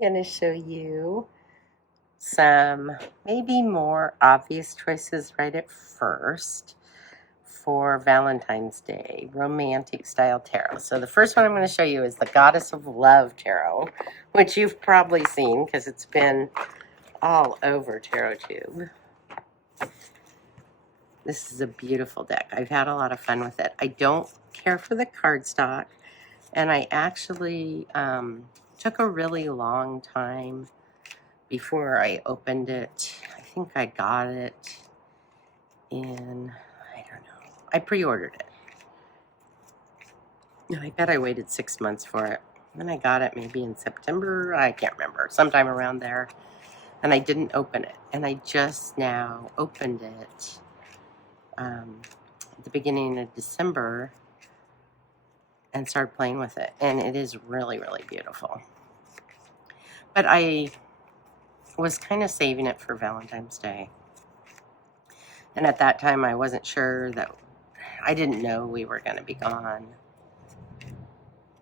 I'm going to show you some maybe more obvious choices right at first for Valentine's Day, romantic style tarot. So the first one I'm going to show you is the Goddess of Love Tarot, which you've probably seen because it's been all over TarotTube. This is a beautiful deck. I've had a lot of fun with it. I don't care for the cardstock, and I actually took a really long time before I opened it. I think I got it in, I don't know, I pre-ordered it. No, I bet I waited 6 months for it. And I got it maybe in September, I can't remember, sometime around there. And I didn't open it. And I just now opened it at the beginning of December and started playing with it. And it is really, really beautiful. But I was kind of saving it for Valentine's Day. And at that time, I wasn't sure that, I didn't know we were going to be gone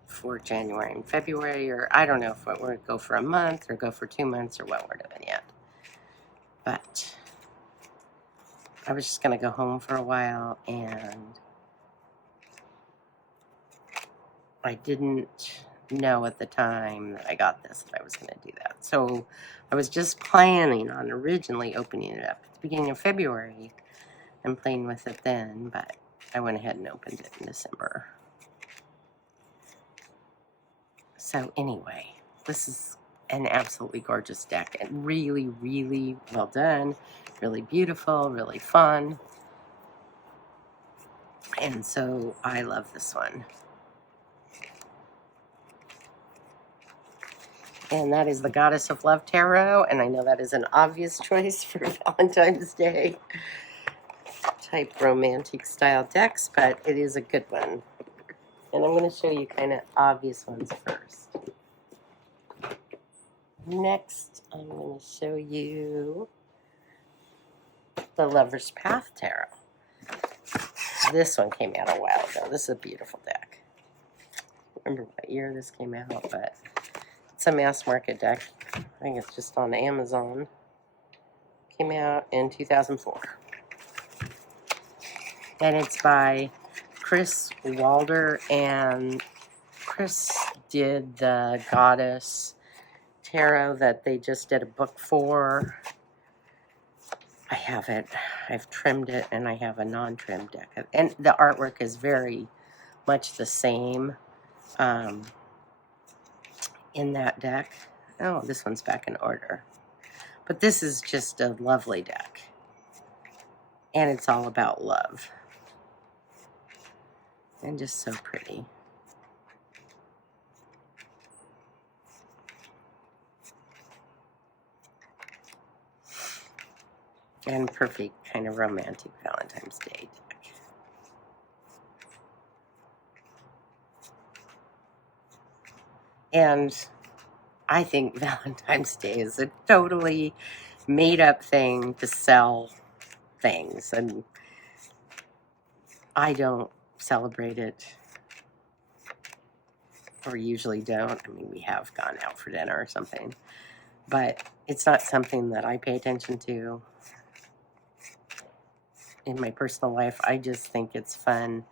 for January and February, or I don't know if we're going to go for a month or go for 2 months or what we're doing yet. But I was just going to go home for a while, and I didn't know at the time that I got this that I was going to do that. So I was just planning on originally opening it up at the beginning of February and playing with it then, but I went ahead and opened it in December. So anyway, this is an absolutely gorgeous deck and really, really well done, really beautiful, really fun. And so I love this one. And that is the Goddess of Love Tarot, and I know that is an obvious choice for Valentine's Day type romantic style decks, but it is a good one. And I'm going to show you kind of obvious ones first. Next, I'm going to show you the Lover's Path Tarot. This one came out a while ago. This is a beautiful deck. I don't remember what year this came out, but it's a mass market deck. I think it's just on Amazon. Came out in 2004. And it's by Kris Waldher, and Kris did the Goddess Tarot that they just did a book for. I have it. I've trimmed it, and I have a non-trimmed deck. And the artwork is very much the same in that deck. Oh, this one's back in order. But this is just a lovely deck. And it's all about love. And just so pretty. And perfect kind of romantic Valentine's Day deck. And I think Valentine's Day is a totally made-up thing to sell things. And I don't celebrate it, or usually don't. I mean, we have gone out for dinner or something. But it's not something that I pay attention to in my personal life. I just think it's fun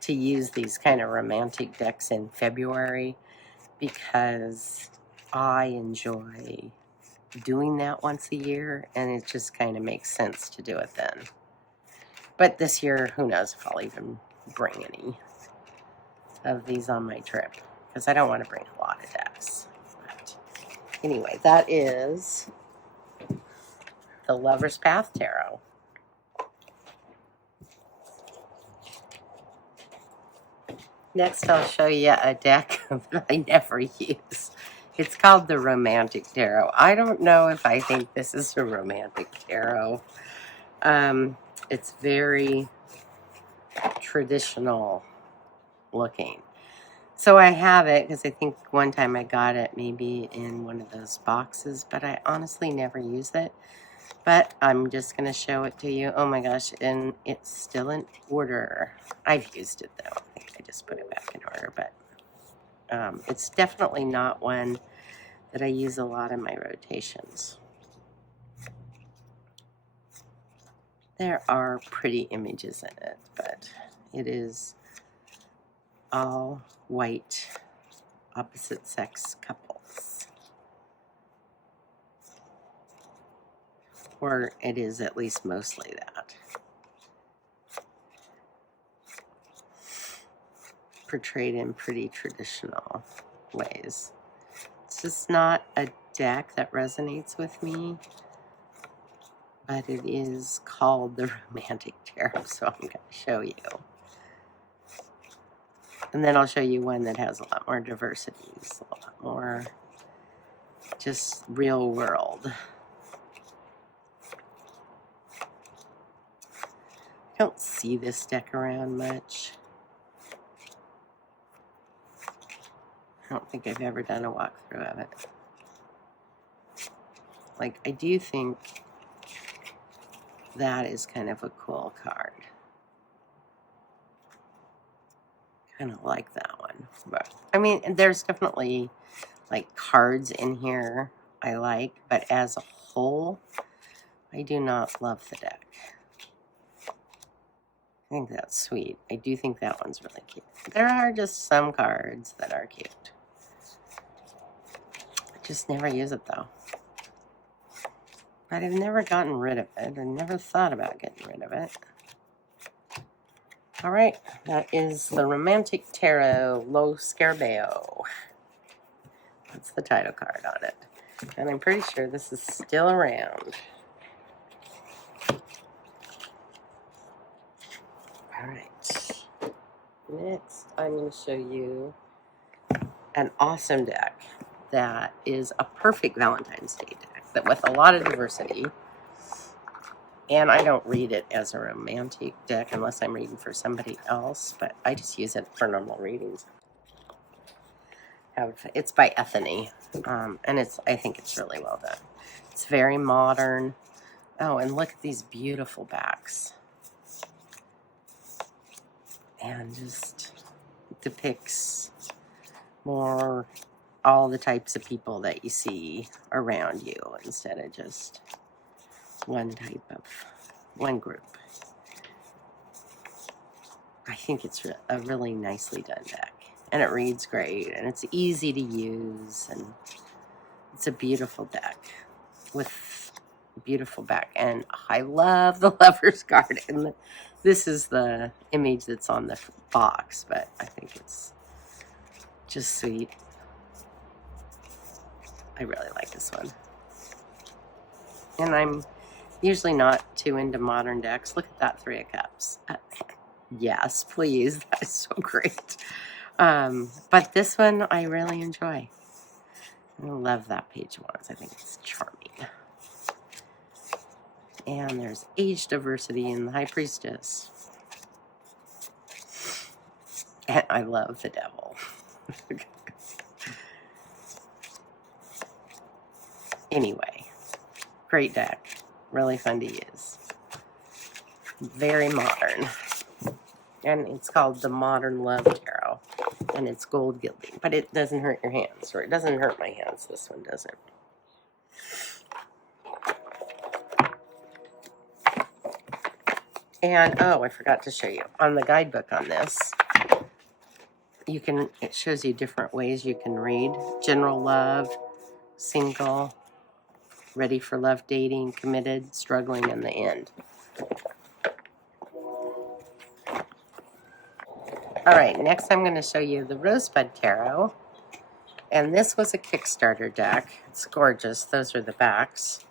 to use these kind of romantic decks in February because I enjoy doing that once a year, and it just kind of makes sense to do it then. But this year, who knows if I'll even bring any of these on my trip, because I don't want to bring a lot of decks. But anyway, that is the Lover's Path Tarot. Next, I'll show you a deck that I never use. It's called the Romantic Tarot. I don't know if I think this is a romantic tarot. It's very traditional looking. So I have it because I think one time I got it maybe in one of those boxes, but I honestly never use it. But I'm just going to show it to you. Oh my gosh, and it's still in order. I've used it though. I think I just put it back in order, but it's definitely not one that I use a lot in my rotations. There are pretty images in it, but it is all white opposite sex couples. Or it is at least mostly that. Portrayed in pretty traditional ways. It's just not a deck that resonates with me, but it is called the Romantic Tarot, so I'm going to show you. And then I'll show you one that has a lot more diversities, a lot more just real world. I don't see this deck around much. I don't think I've ever done a walkthrough of it. Like, I do think that is kind of a cool card. Kind of like that one. But, I mean, there's definitely, like, cards in here I like, but as a whole, I do not love the deck. I think that's sweet. I do think that one's really cute. There are just some cards that are cute. I just never use it, though. But I've never gotten rid of it. I never thought about getting rid of it. All right, that is the Romantic Tarot Lo Scarabeo. That's the title card on it. And I'm pretty sure this is still around. All right. Next, I'm going to show you an awesome deck that is a perfect Valentine's Day deck, that with a lot of diversity. And I don't read it as a romantic deck unless I'm reading for somebody else, but I just use it for normal readings. It's by Ethany, and I think it's really well done. It's very modern. Oh, and look at these beautiful backs. And just depicts more all the types of people that you see around you instead of just one group. I think it's a really nicely done deck, and it reads great, and it's easy to use, and it's a beautiful deck with a beautiful back. And I love the Lover's card, and this is the image that's on the box, but I think it's just sweet. I really like this one. And I'm usually not too into modern decks. Look at that Three of Cups. Yes, please. That is so great. But this one I really enjoy. I love that page once. I think it's charming. And there's age diversity in the High Priestess. And I love the Devil. Anyway, great deck. Really fun to use. Very modern. And it's called the Modern Love Tarot. And it's gold gilding. But it doesn't hurt your hands. Or it doesn't hurt my hands. This one doesn't. And, oh, I forgot to show you. On the guidebook on this, it shows you different ways you can read. General love, single, ready for love, dating, committed, struggling, and the end. All right, next I'm going to show you the Rosebud Tarot. And this was a Kickstarter deck. It's gorgeous. Those are the backs.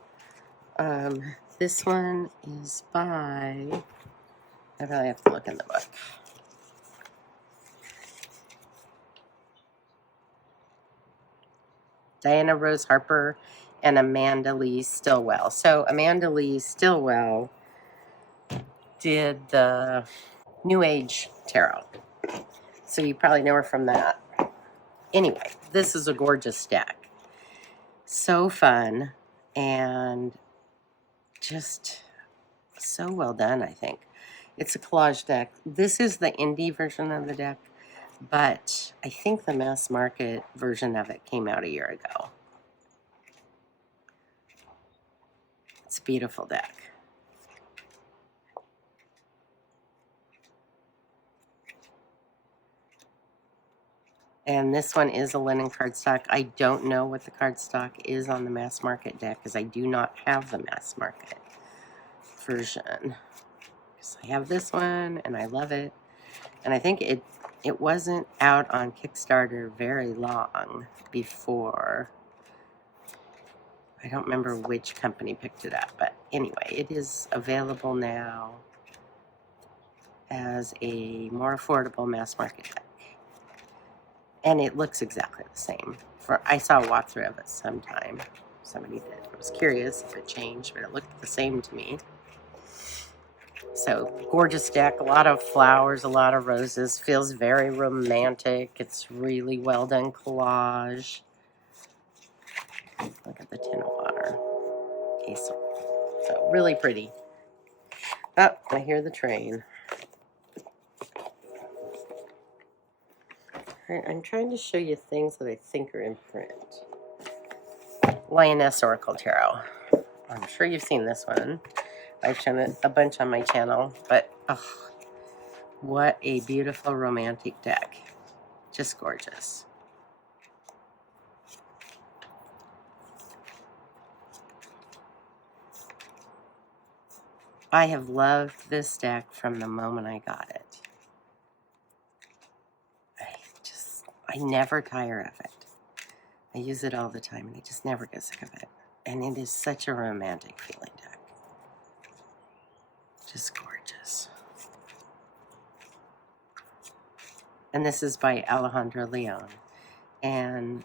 This one is by... I really have to look in the book. Diana Rose Harper and Amanda Lee Stillwell. So Amanda Lee Stillwell did the New Age Tarot. So you probably know her from that. Anyway, this is a gorgeous deck. So fun and just so well done, I think. It's a collage deck. This is the indie version of the deck, but I think the mass market version of it came out a year ago. It's a beautiful deck. And this one is a linen cardstock. I don't know what the cardstock is on the mass market deck because I do not have the mass market version. Because I have this one and I love it. And I think it wasn't out on Kickstarter very long before. I don't remember which company picked it up, but anyway, it is available now as a more affordable mass market deck. And it looks exactly the same. I saw a walkthrough of it sometime. Somebody did. I was curious if it changed, but it looked the same to me. So, gorgeous deck. A lot of flowers, a lot of roses. Feels very romantic. It's really well done collage. Look at the tin of water. Okay, so really pretty. Oh, I hear the train. Alright, I'm trying to show you things that I think are in print. Lioness Oracle Tarot. I'm sure you've seen this one. I've shown it a bunch on my channel, but oh, what a beautiful romantic deck. Just gorgeous. I have loved this deck from the moment I got it. I never tire of it. I use it all the time and I just never get sick of it. And it is such a romantic feeling deck. Just gorgeous. And this is by Alejandra Leon. And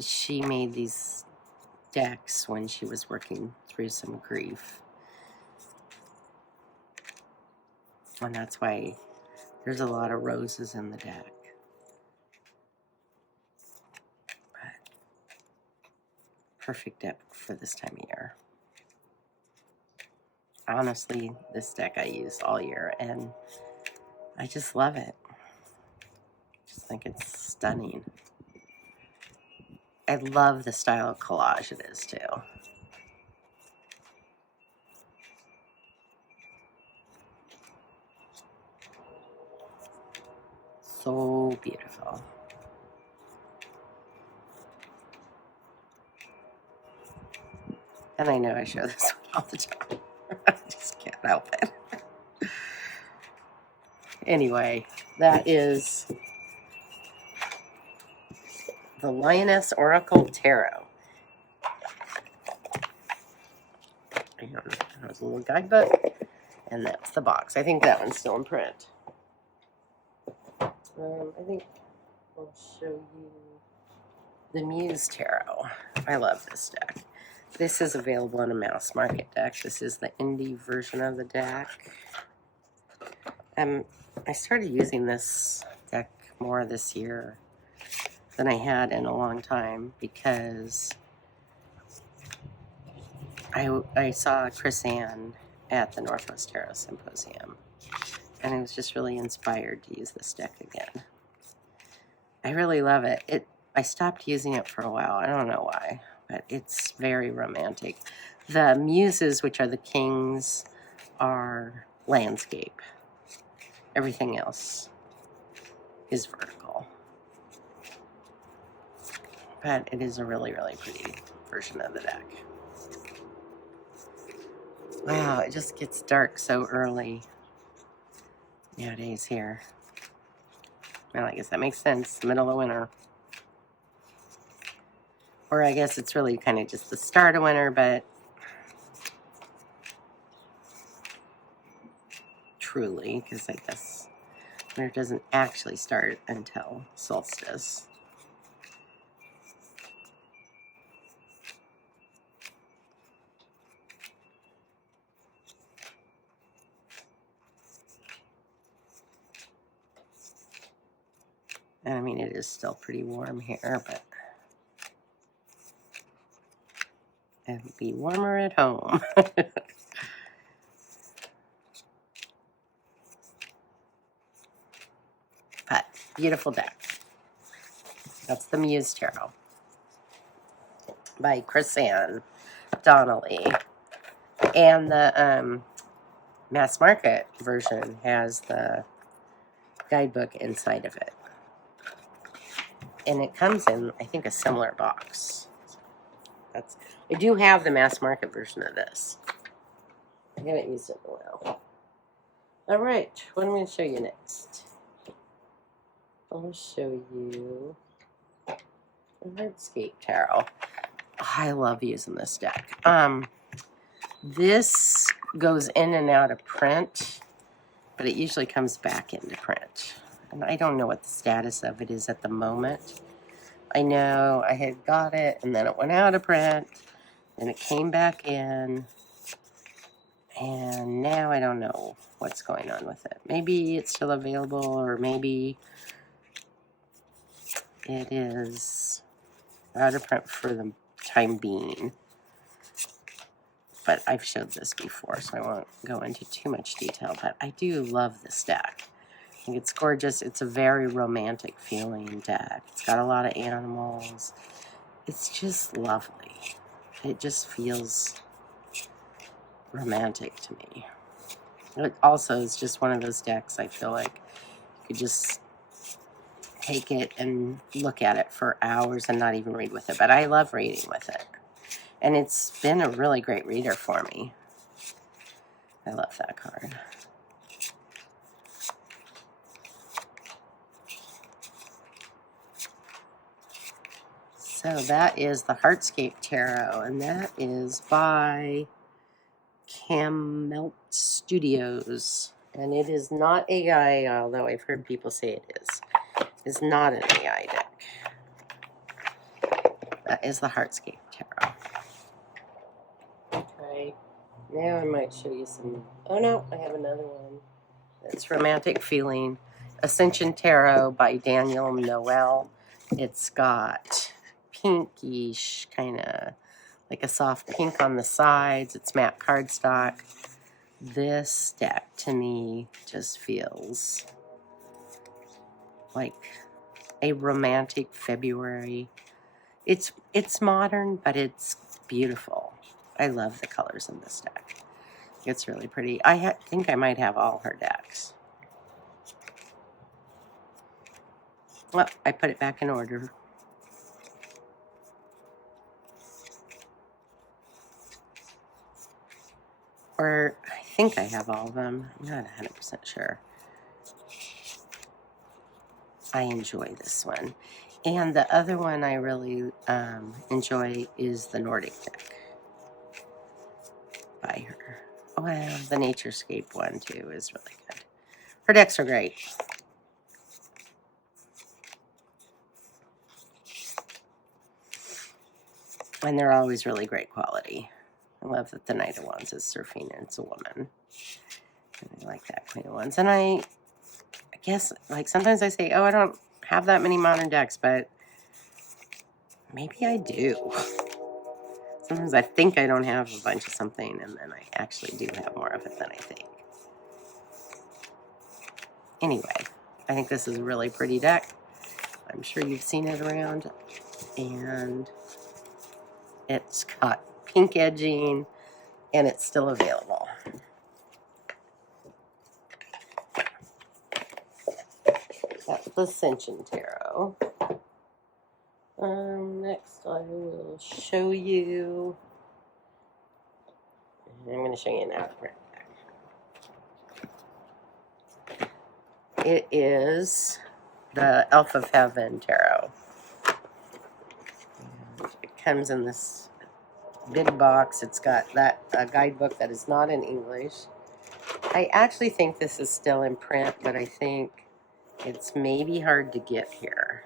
she made these decks when she was working through some grief. And that's why there's a lot of roses in the deck. But perfect deck for this time of year. Honestly, this deck I use all year and I just love it. Just think it's stunning. I love the style of collage it is too. So beautiful. And I know I show this one all the time. I just can't help it. Anyway, that is the Lioness Oracle Tarot. And there's a little guidebook. And that's the box. I think that one's still in print. I think I'll show you the Muse Tarot. I love this deck. This is available in a mass market deck. This is the indie version of the deck. I started using this deck more this year than I had in a long time because I saw Kris at the Northwest Tarot Symposium. And I was just really inspired to use this deck again. I really love it. I stopped using it for a while. I don't know why, but it's very romantic. The muses, which are the kings, are landscape. Everything else is vertical. But it is a really, really pretty version of the deck. Wow, it just gets dark so early nowadays here. Well, I guess that makes sense. Middle of winter. Or I guess it's really kind of just the start of winter, but truly, because I guess winter doesn't actually start until solstice. And I mean, it is still pretty warm here, but it'll be warmer at home. But beautiful deck. That's the Muse Tarot by Kris Donnelly. And the mass market version has the guidebook inside of it. And it comes in, I think, a similar box. I do have the mass market version of this. I haven't used it in a while. All right, what am I going to show you next? I'll show you the Heartscape Tarot. I love using this deck. This goes in and out of print, but it usually comes back into print. And I don't know what the status of it is at the moment. I know I had got it, and then it went out of print, and it came back in, and now I don't know what's going on with it. Maybe it's still available, or maybe it is out of print for the time being. But I've showed this before, so I won't go into too much detail. But I do love this deck. I think it's gorgeous. It's a very romantic feeling deck. It's got a lot of animals. It's just lovely. It just feels romantic to me. It also is just one of those decks I feel like you could just take it and look at it for hours and not even read with it. But I love reading with it. And it's been a really great reader for me. I love that card. So that is the Heartscape Tarot, and that is by Camelt Studios. And it is not AI, although I've heard people say it is. It's not an AI deck. That is the Heartscape Tarot. Okay, now I might show you some. Oh no, I have another one. It's Romantic Feeling. Ascension Tarot by Daniel Noel. It's got pinkish, kind of like a soft pink on the sides. It's matte cardstock. This deck to me just feels like a romantic February. It's modern, but it's beautiful. I love the colors in this deck. It's really pretty. I think I might have all her decks. Well, I put it back in order. Or I think I have all of them. I'm not 100% sure. I enjoy this one. And the other one I really enjoy is the Nordic deck by her. Well, the Naturescape one too is really good. Her decks are great. And they're always really great quality. I love that the Knight of Wands is surfing and it's a woman. And I like that Queen of Wands. And I guess, like, sometimes I say, oh, I don't have that many modern decks, but maybe I do. Sometimes I think I don't have a bunch of something, and then I actually do have more of it than I think. Anyway, I think this is a really pretty deck. I'm sure you've seen it around. And it's got pink edging, and it's still available. That's the Ascension Tarot. Next I will show you, I'm going to show you an out-of-print deck. It is the Elf of Heaven Tarot. It comes in this big box. It's got that guidebook that is not in English. I actually think this is still in print, but I think it's maybe hard to get here.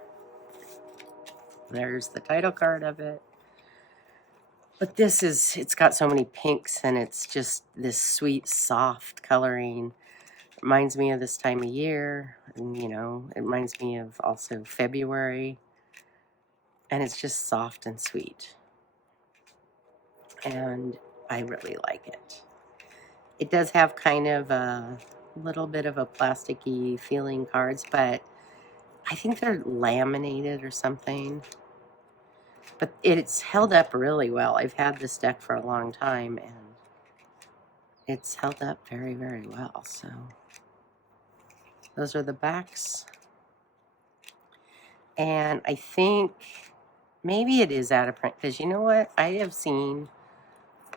There's the title card of it. But this is, it's got so many pinks, and it's just this sweet, soft coloring. It reminds me of this time of year. And, you know, it reminds me of also February. And it's just soft and sweet. And I really like it. It does have kind of a little bit of a plasticky feeling cards, but I think they're laminated or something. But it's held up really well. I've had this deck for a long time, and it's held up very, very well. So those are the backs. And I think maybe it is out of print, because you know what? I have seen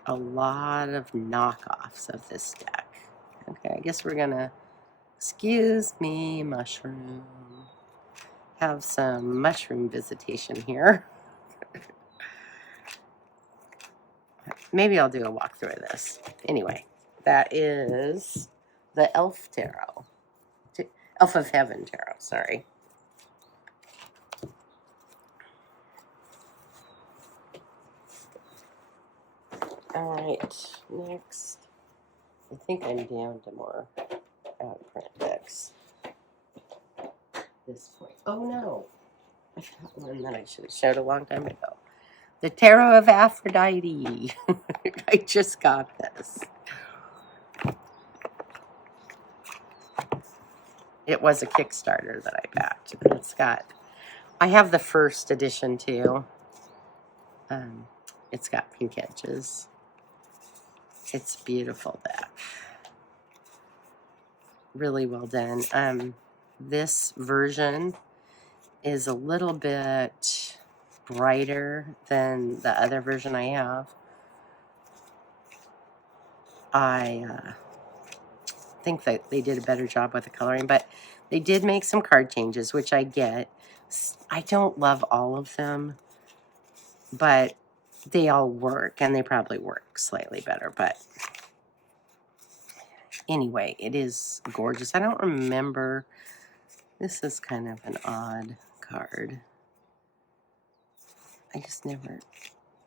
a lot of knockoffs of this deck. Okay, I guess we're gonna, excuse me, mushroom, have some mushroom visitation here. Maybe I'll do a walkthrough of this. Anyway, that is the Elf Tarot. Elf of Heaven Tarot, sorry. All right, next. I think I'm down to more out-of-print decks at this point. Oh no, I got one that I should have showed a long time ago. The Tarot of Aphrodite. I just got this. It was a Kickstarter that I backed. And it's got, I have the first edition too. It's got pink edges. It's beautiful deck. Really well done. This version is a little bit brighter than the other version I have. I think that they did a better job with the coloring, but they did make some card changes, which I get. I don't love all of them, but they all work, and they probably work slightly better. But anyway, it is gorgeous. I don't remember. This is kind of an odd card. I just never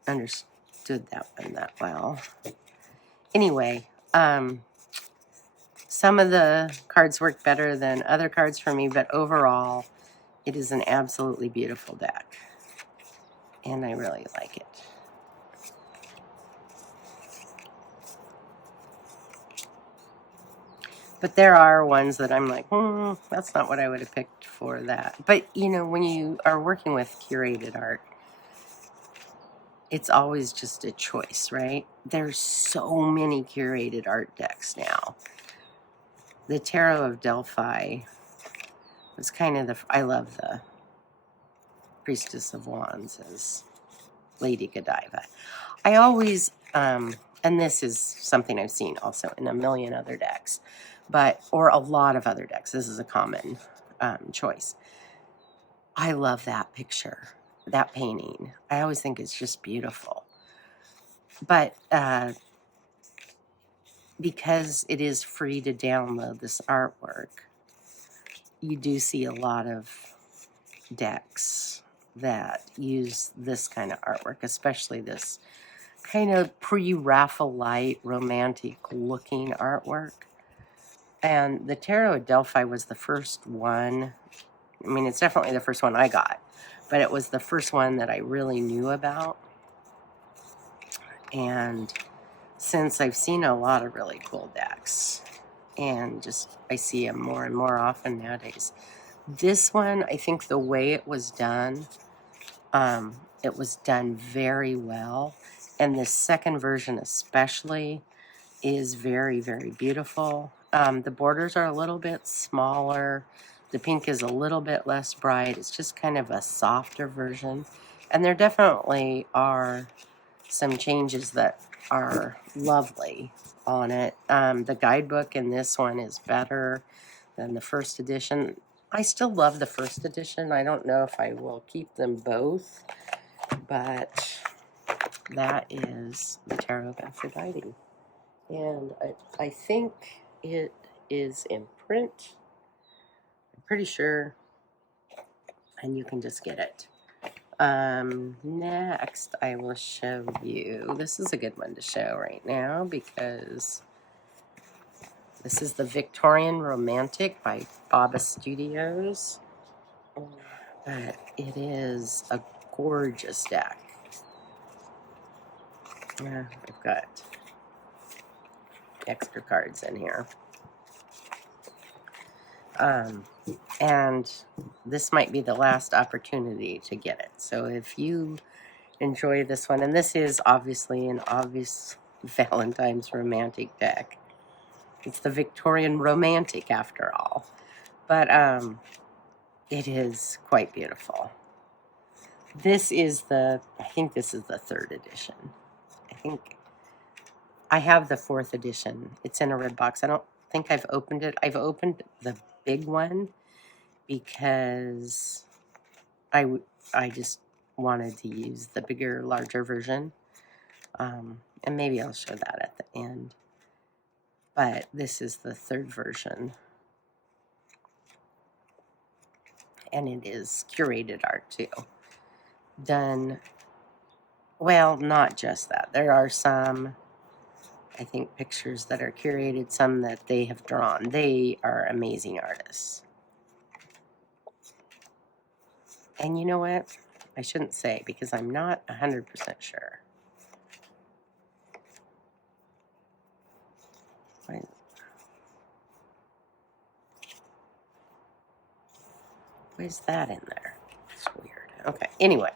understood that one that well. Anyway, some of the cards work better than other cards for me, but overall, it is an absolutely beautiful deck, and I really like it. But there are ones that I'm like, that's not what I would have picked for that. But, you know, when you are working with curated art, it's always just a choice, right? There's so many curated art decks now. The Tarot of Delphi was kind of the, I love the Priestess of Wands as Lady Godiva. I always, and this is something I've seen also in a million other decks, but, or a lot of other decks. This is a common choice. I love that picture, that painting. I always think it's just beautiful. But because it is free to download this artwork, you do see a lot of decks that use this kind of artwork, especially this kind of pre-Raphaelite romantic looking artwork. And the Tarot of Delphi was the first one. I mean, it's definitely the first one I got, but it was the first one that I really knew about. And since I've seen a lot of really cool decks, and just I see them more and more often nowadays. This one, I think the way it was done very well. And the second version especially is very, very beautiful. The borders are a little bit smaller. The pink is a little bit less bright. It's just kind of a softer version. And there definitely are some changes that are lovely on it. The guidebook in this one is better than the first edition. I still love the first edition. I don't know if I will keep them both, but that is the Tarot of Aphrodite. And I think it is in print. I'm pretty sure. And you can just get it. Next, I will show you. This is a good one to show right now because this is the Victorian Romantic by Baba Studios. But it is a gorgeous deck. I've got extra cards in here. And this might be the last opportunity to get it. So if you enjoy this one, and this is obviously an Valentine's romantic deck. It's the Victorian romantic after all. But it is quite beautiful. This is I think this is the 3rd edition. I think I have the 4th edition. It's in a red box. I don't think I've opened it. I've opened the big one because I just wanted to use the bigger, larger version. And maybe I'll show that at the end. But this is the 3rd version. And it is curated art too. Done, well, not just that. There are some, I think, pictures that are curated, some that they have drawn. They are amazing artists. And you know what? I shouldn't say because I'm not 100% sure. Why is that in there? It's weird. Okay, anyway.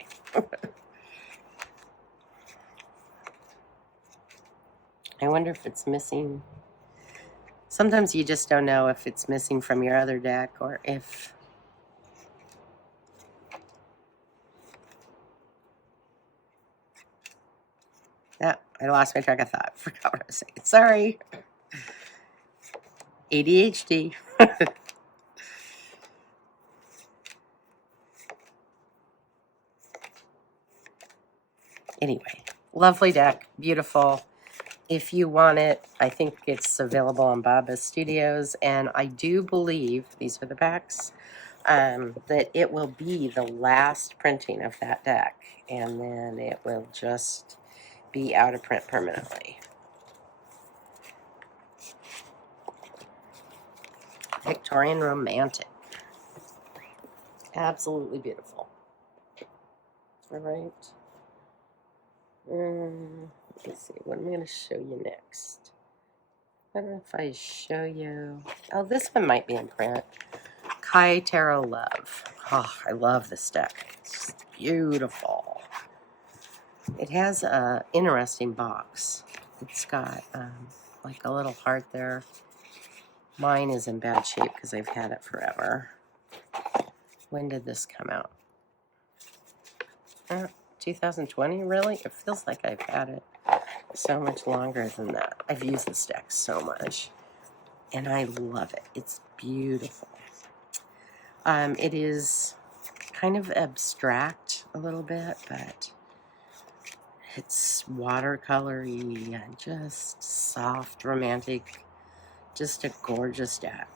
I wonder if it's missing. Sometimes you just don't know if it's missing from your other deck or if... Yeah, I lost my track of thought. Forgot what I was saying. Sorry. ADHD. Anyway, lovely deck. Beautiful. If you want it, I think it's available on Baba's Studios. And I do believe, these are the backs, that it will be the last printing of that deck. And then it will just be out of print permanently. Victorian Romantic. Absolutely beautiful. All right. Let's see. What am I going to show you next? I don't know if I show you... Oh, this one might be in print. Tarot Love. Oh, I love this deck. It's just beautiful. It has an interesting box. It's got like a little heart there. Mine is in bad shape because I've had it forever. When did this come out? 2020, really? It feels like I've had it so much longer than that. I've used this deck so much. And I love it. It's beautiful. It is kind of abstract a little bit, but it's watercolory and just soft, romantic. Just a gorgeous deck.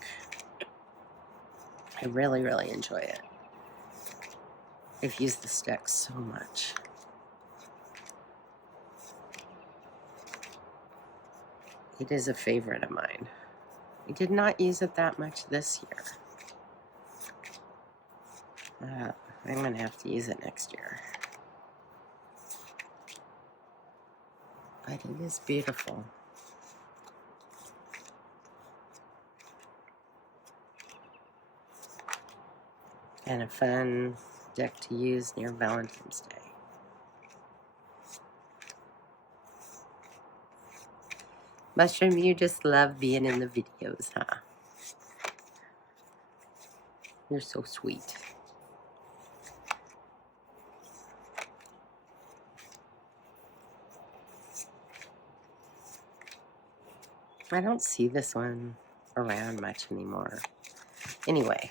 I really, really enjoy it. I've used this deck so much. It is a favorite of mine. I did not use it that much this year. I'm going to have to use it next year. But it is beautiful. And a fun deck to use near Valentine's Day. Mushroom, you just love being in the videos, huh? You're so sweet. I don't see this one around much anymore. Anyway,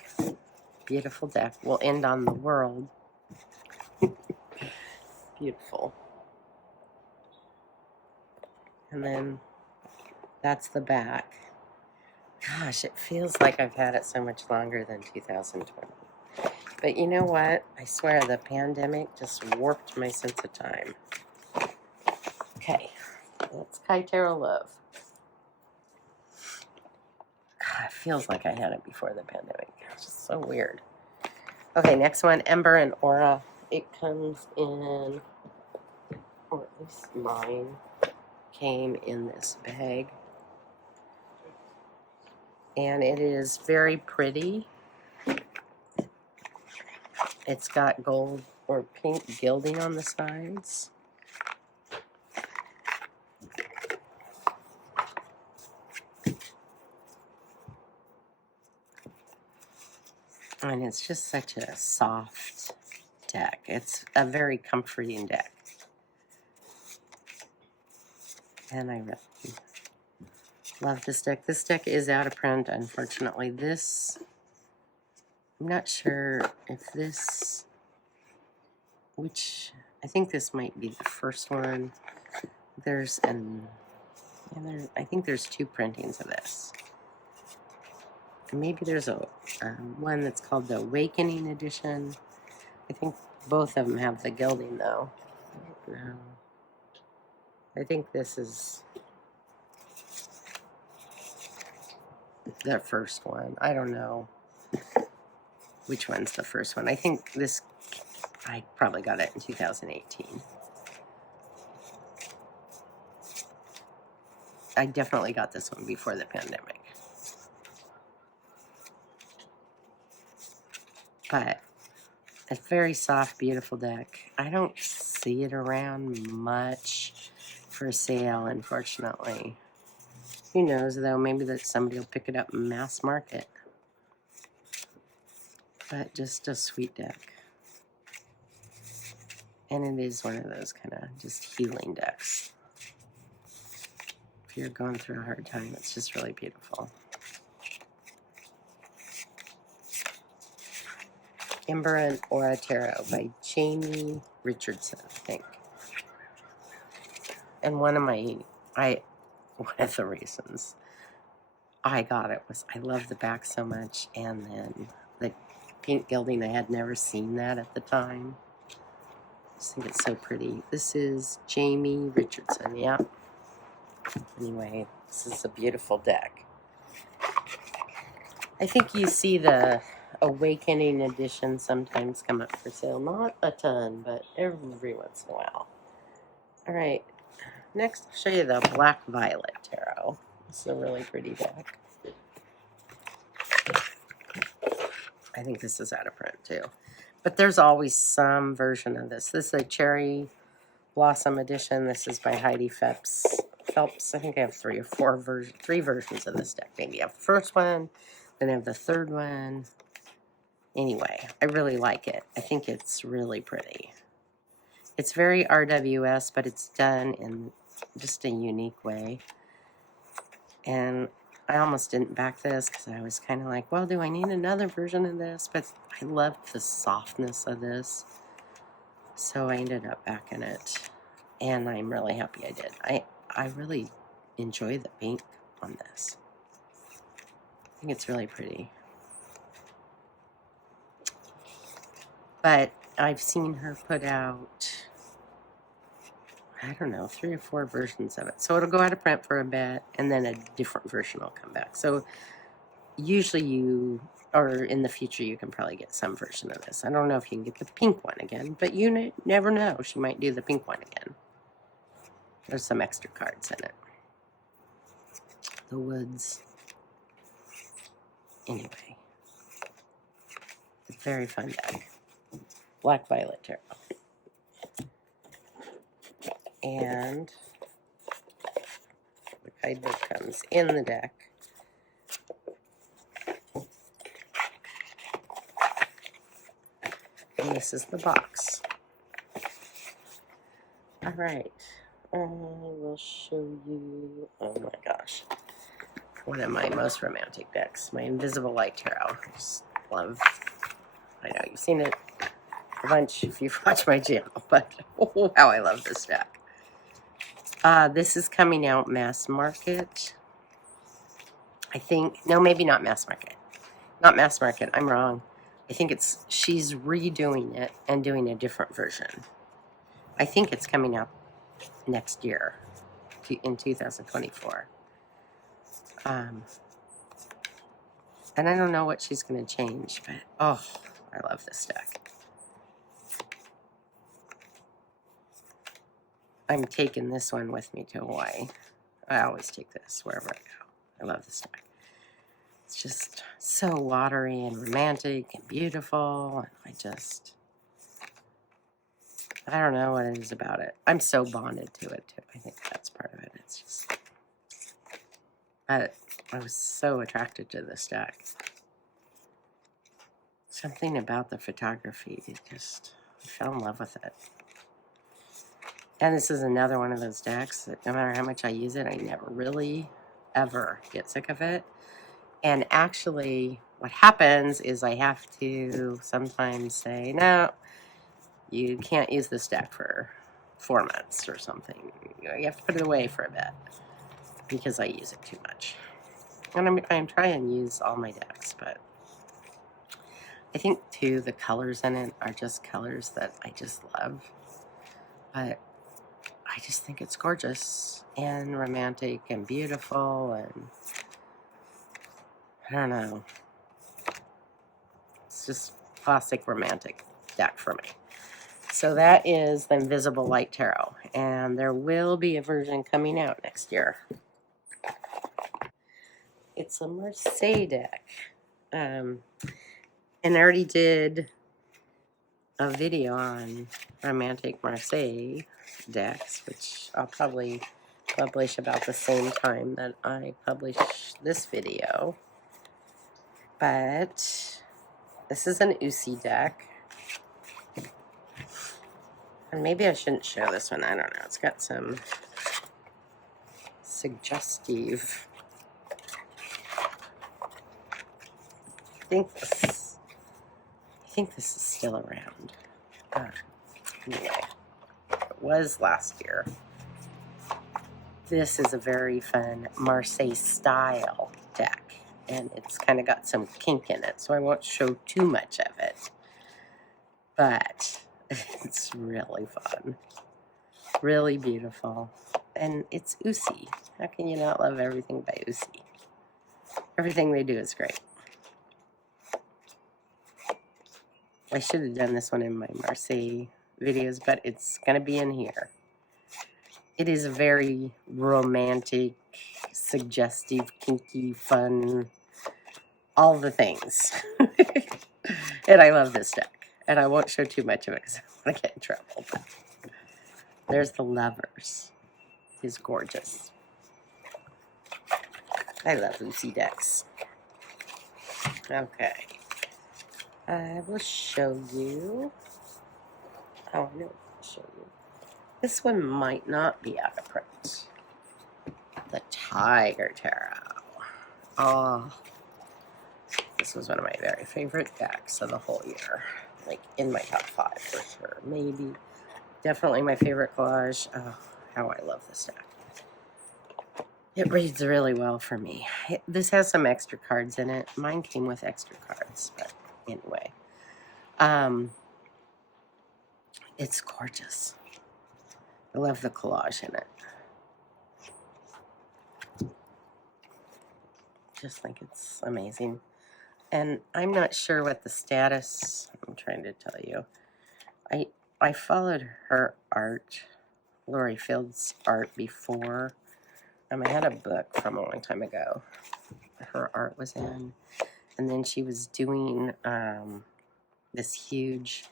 beautiful deck. We'll end on the world. Beautiful. And then that's the back. Gosh, it feels like I've had it so much longer than 2020. But you know what? I swear the pandemic just warped my sense of time. Okay, that's Tarot Love. God, it feels like I had it before the pandemic. It's just so weird. Okay, next one, Ember and Aura. It comes in, or at least mine came in this bag. And it is very pretty. It's got gold or pink gilding on the sides. And it's just such a soft deck. It's a very comforting deck. And I really love this deck. This deck is out of print, unfortunately. This, I'm not sure if this, which, I think this might be the first one. There's an, I think there's 2 printings of this. And maybe there's a one that's called the Awakening Edition. I think both of them have the gilding, though. I don't know. I think this is the first one. I don't know which one's the first one. I think this, I probably got it in 2018. I definitely got this one before the pandemic. But a very soft, beautiful deck. I don't see it around much for sale, unfortunately. Who knows, though? Maybe that somebody will pick it up in mass market. But just a sweet deck. And it is one of those kind of just healing decks. If you're going through a hard time, it's just really beautiful. Ember and Aura Tarot by Jamie Richardson, I think. And one of the reasons I got it was I love the back so much, and then the pink gilding, I had never seen that at the time. I just think it's so pretty. This is Jamie Richardson, yeah. Anyway, this is a beautiful deck. I think you see the Awakening Edition sometimes come up for sale. Not a ton, but every once in a while. All right, next I'll show you the Black Violet Tarot. This is a really pretty deck. I think this is out of print too. But there's always some version of this. This is a Cherry Blossum edition. This is by Heidi Phelps. I think I have 3 versions of this deck. Maybe I have the first one, then I have the third one. Anyway, I really like it. I think it's really pretty. It's very RWS, but it's done in just a unique way. And I almost didn't back this because I was kind of like, well, do I need another version of this? But I loved the softness of this. So I ended up backing it. And I'm really happy I did. I really enjoy the pink on this. I think it's really pretty. But I've seen her put out, I don't know, 3 or 4 versions of it. So it'll go out of print for a bit, and then a different version will come back. So usually or in the future, you can probably get some version of this. I don't know if you can get the pink one again, but you never know. She might do the pink one again. There's some extra cards in it. The Woods. Anyway. It's a very fun deck. Black Violet Tarot. And the guide book comes in the deck. And this is the box. All right. I will show you, oh my gosh, one of my most romantic decks, my Invisible Light Tarot. I just love, I know you've seen it a bunch if you've watched my channel, but oh, how I love this deck. This is coming out mass market. I think, no, maybe not mass market. Not mass market, I'm wrong. I think she's redoing it and doing a different version. I think it's coming out next year, in 2024. And I don't know what she's going to change, but oh, I love this deck. I'm taking this one with me to Hawaii. I always take this wherever I go. I love this deck. It's just so watery and romantic and beautiful. I don't know what it is about it. I'm so bonded to it, too. I think that's part of it. It's just, I was so attracted to this deck. Something about the photography, I fell in love with it. And this is another one of those decks that no matter how much I use it, I never really, ever get sick of it. And actually, what happens is I have to sometimes say, no, you can't use this deck for 4 months or something. You have to put it away for a bit because I use it too much. And I'm trying to use all my decks, but I think, too, the colors in it are just colors that I just love. But I just think it's gorgeous and romantic and beautiful, and I don't know. It's just classic romantic deck for me. So that is the Invisible Light Tarot, and there will be a version coming out next year. It's a Marseille deck. And I already did a video on romantic Marseille decks, which I'll probably publish about the same time that I publish this video. But this is an UUSI deck. And maybe I shouldn't show this one. I don't know. It's got some suggestive. I think this is still around. Anyway, it was last year. This is a very fun Marseille style deck, and it's kind of got some kink in it, so I won't show too much of it. But it's really fun, really beautiful, and it's UUSI. How can you not love everything by UUSI? Everything they do is great. I should have done this one in my Marseille videos, but it's going to be in here. It is a very romantic, suggestive, kinky, fun, all the things. And I love this deck. And I won't show too much of it because I don't want to get in trouble. But there's the Lovers. It's gorgeous. I love UUSI decks. Okay. I will show you. Oh, I know I'll show you. This one might not be out of print. The Tiger Tarot. Oh, this was one of my very favorite decks of the whole year. Like in my top 5 for sure. Maybe. Definitely my favorite collage. Oh, how I love this deck. It reads really well for me. This has some extra cards in it. Mine came with extra cards, but anyway. It's gorgeous. I love the collage in it. Just think it's amazing. And I'm not sure what the status, I'm trying to tell you. I followed her art, Lori Field's art before. I had a book from a long time ago her art was in. And then she was doing this huge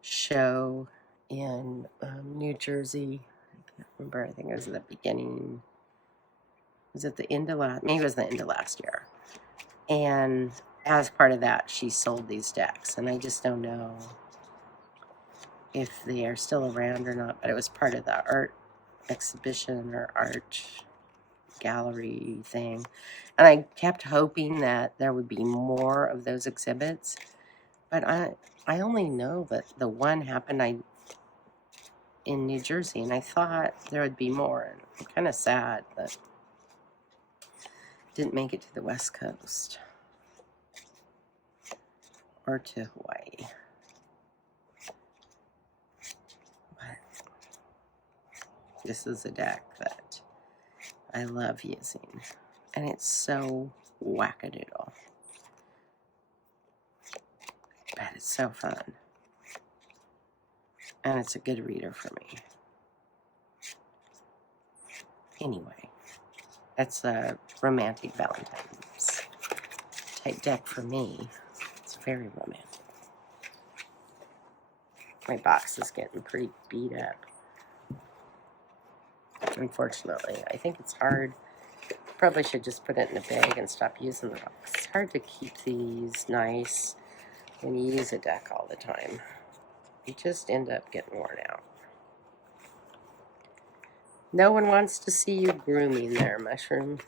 show in New Jersey. I can't remember. I think it was at the beginning. Was it the end of last? Maybe it was the end of last year. And as part of that, she sold these decks, and I just don't know if they are still around or not. But it was part of the art exhibition or art gallery thing, and I kept hoping that there would be more of those exhibits. But I only know that the one happened in New Jersey, and I thought there would be more. And I'm kind of sad that it didn't make it to the West Coast or to Hawaii. But this is a deck that I love using, and it's so wackadoodle. But it's so fun. And it's a good reader for me. Anyway, it's a romantic Valentine's type deck for me. It's very romantic. My box is getting pretty beat up. Unfortunately, I think it's hard. Probably should just put it in a bag and stop using the box. It's hard to keep these nice when you use a deck all the time. You just end up getting worn out. No one wants to see you grooming there, Mushroom.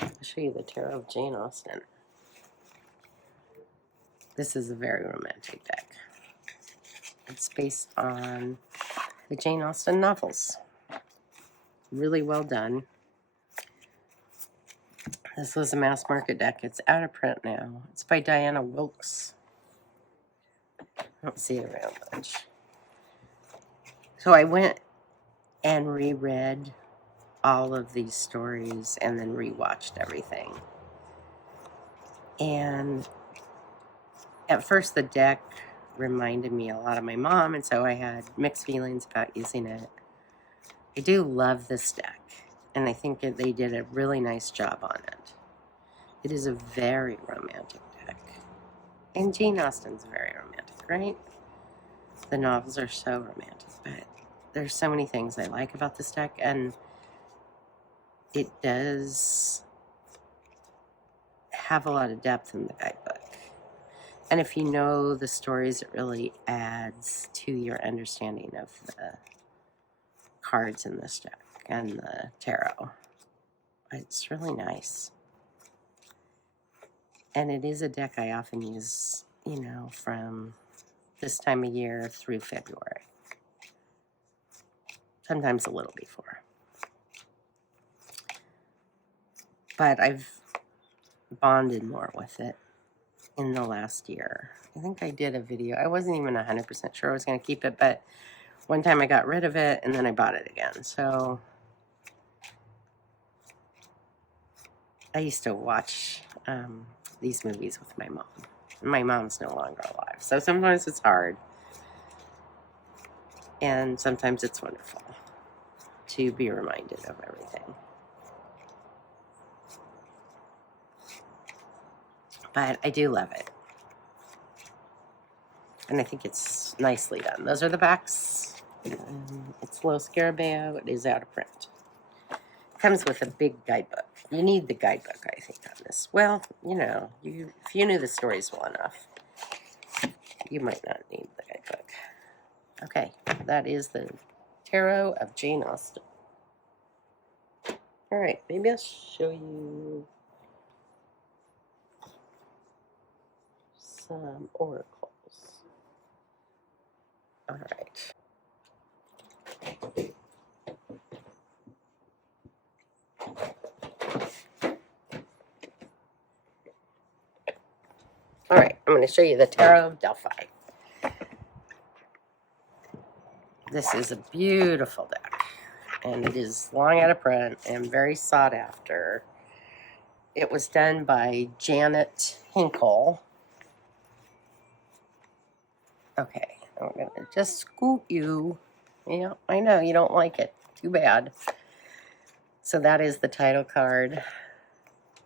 I'll show you the Tarot of Jane Austen. This is a very romantic deck. It's based on the Jane Austen novels. Really well done. This was a mass market deck. It's out of print now. It's by Diana Wilkes. I don't see it around much. So I went and reread all of these stories and then rewatched everything. And at first the deck reminded me a lot of my mom, and so I had mixed feelings about using it. I do love this deck, and I think they did a really nice job on it. It is a very romantic deck. And Jane Austen's very romantic, right? The novels are so romantic, but there's so many things I like about this deck, and it does have a lot of depth in the guidebook. And if you know the stories, it really adds to your understanding of the cards in this deck and the tarot. It's really nice. And it is a deck I often use, you know, from this time of year through February. Sometimes a little before. But I've bonded more with it in the last year. I think I did a video. I wasn't even 100% sure I was going to keep it, but one time I got rid of it and then I bought it again. So I used to watch these movies with my mom. My mom's no longer alive, so sometimes it's hard. And sometimes it's wonderful to be reminded of everything. But I do love it. And I think it's nicely done. Those are the backs. It's low Scarabeo. It is out of print. It comes with a big guidebook. You need the guidebook, I think, on this. Well, you know, if you knew the stories well enough, you might not need the guidebook. Okay, that is the Tarot of Jane Austen. All right, maybe I'll show you some oracles. All right. All right, I'm going to show you the Tarot of Delphi. This is a beautiful deck, and it is long out of print and very sought after. It was done by Janet Hinkle. Okay, I'm going to just scoop you. Yeah, I know you don't like it. Too bad. So that is the title card.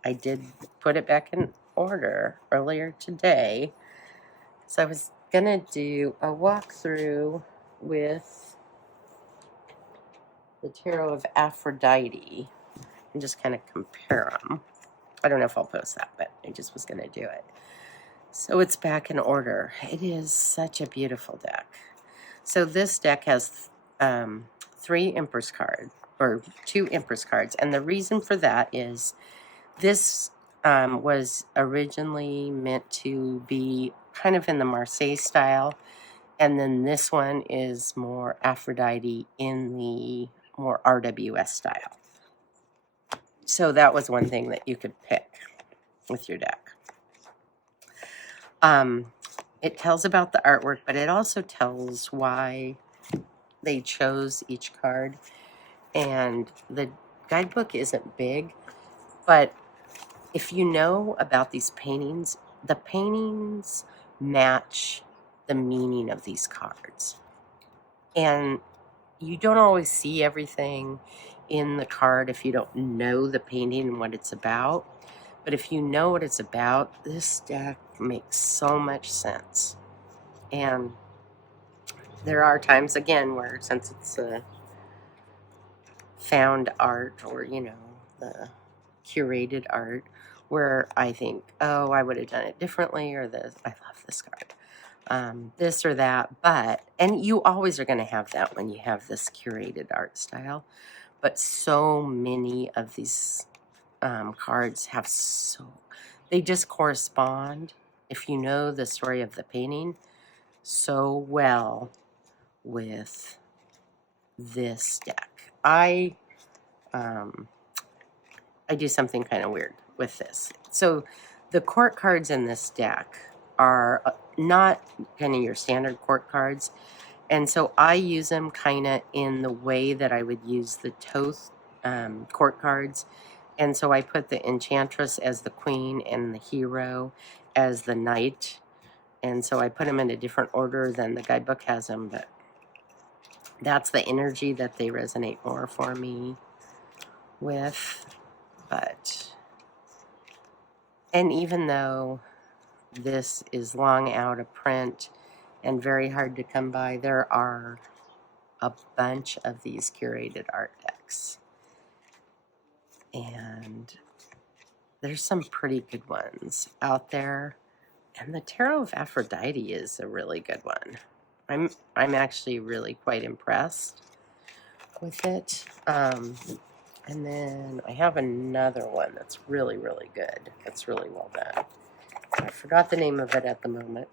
I did put it back in order earlier today. So I was going to do a walkthrough with the Tarot of Aphrodite and just kind of compare them. I don't know if I'll post that, but I just was going to do it. So it's back in order. It is such a beautiful deck. So this deck has 3 Empress cards, or 2 Empress cards. And the reason for that is this was originally meant to be kind of in the Marseille style. And then this one is more Aphrodite in the more RWS style. So that was one thing that you could pick with your deck. It tells about the artwork, but it also tells why they chose each card. And the guidebook isn't big, but if you know about these paintings, the paintings match the meaning of these cards. And you don't always see everything in the card if you don't know the painting and what it's about. But if you know what it's about, this deck makes so much sense. And there are times, again, where since it's a found art or, you know, the curated art, where I think, oh, I would have done it differently, or this. I love this card. this or that, and you always are going to have that when you have this curated art style, but so many of these cards have they just correspond, if you know the story of the painting, so well with this deck. I do something kind of weird with this. So the court cards in this deck are not kind of your standard court cards. And so I use them kind of in the way that I would use the Toth court cards. And so I put the Enchantress as the Queen and the Hero as the Knight. And so I put them in a different order than the guidebook has them, but that's the energy that they resonate more for me with. And even though this is long out of print and very hard to come by, there are a bunch of these curated art decks. And there's some pretty good ones out there. And the Tarot of Aphrodite is a really good one. I'm actually really quite impressed with it. And then I have another one that's really, really good. It's really well done. I forgot the name of it at the moment.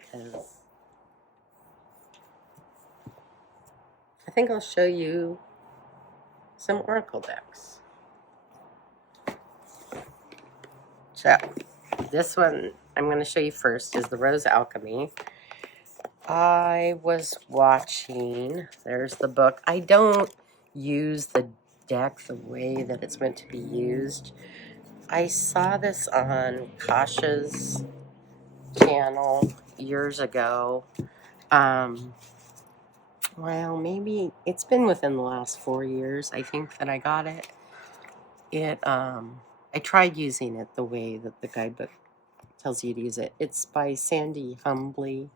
I think I'll show you some Oracle decks. So, this one I'm going to show you first is the Rose Alchemy. I was watching, there's the book. I don't use the deck the way that it's meant to be used. I saw this on Kasha's channel years ago. Well, maybe it's been within the last 4 years, I think, that I got it. I tried using it the way that the guidebook tells you to use it. It's by Sandy Humby.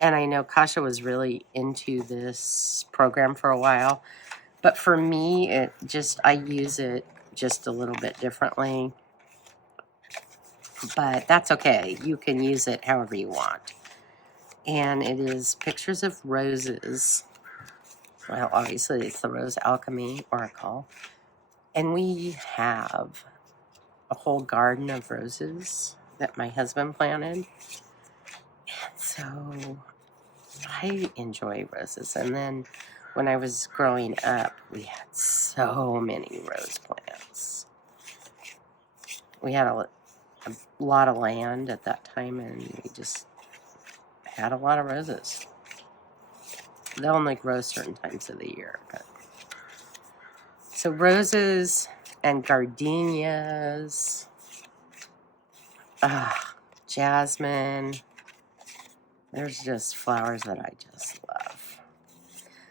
And I know Kasha was really into this program for a while. But for me, I use it just a little bit differently. But that's okay. You can use it however you want. And it is pictures of roses. Well, obviously, it's the Rose Alchemy Oracle. And we have a whole garden of roses that my husband planted. And so I enjoy roses. And then when I was growing up, we had so many rose plants. We had a lot of land at that time, and we just had a lot of roses. They only grow certain times of the year. So roses and gardenias, jasmine. There's just flowers that I just love.